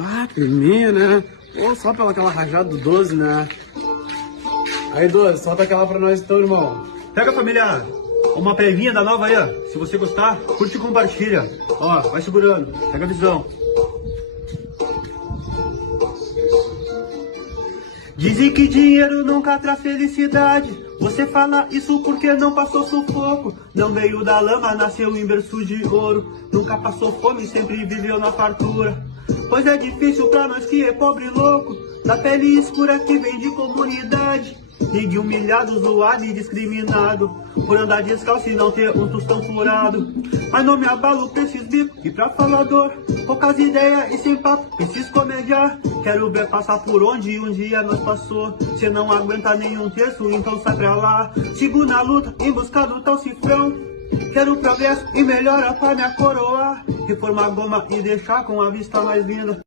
Ah, firminha, né? Pô, só pelaquela rajada do 12, né? Aí, 12, solta aquela pra nós então, irmão. Pega, família, uma preguinha da nova aí, ó. Se você gostar, curte e compartilha. Ó, vai segurando, pega a visão. Dizem que dinheiro nunca traz felicidade. Você fala isso porque não passou sufoco. Não veio da lama, nasceu em berço de ouro. Nunca passou fome, sempre viveu na fartura. Pois é difícil pra nós que é pobre e louco, da pele escura que vem de comunidade. Ninguém humilhado, zoado e discriminado, por andar descalço e não ter um tostão furado. Mas não me abalo pra esses bicos e pra falador, poucas ideias e sem papo, preciso comediar. Quero ver passar por onde um dia nós passou. Cê não aguenta nenhum terço, então sai pra lá. Sigo na luta em busca do tal cifrão. Quero progresso e melhora pra me coroar. Reformar a goma e deixar com a vista mais linda.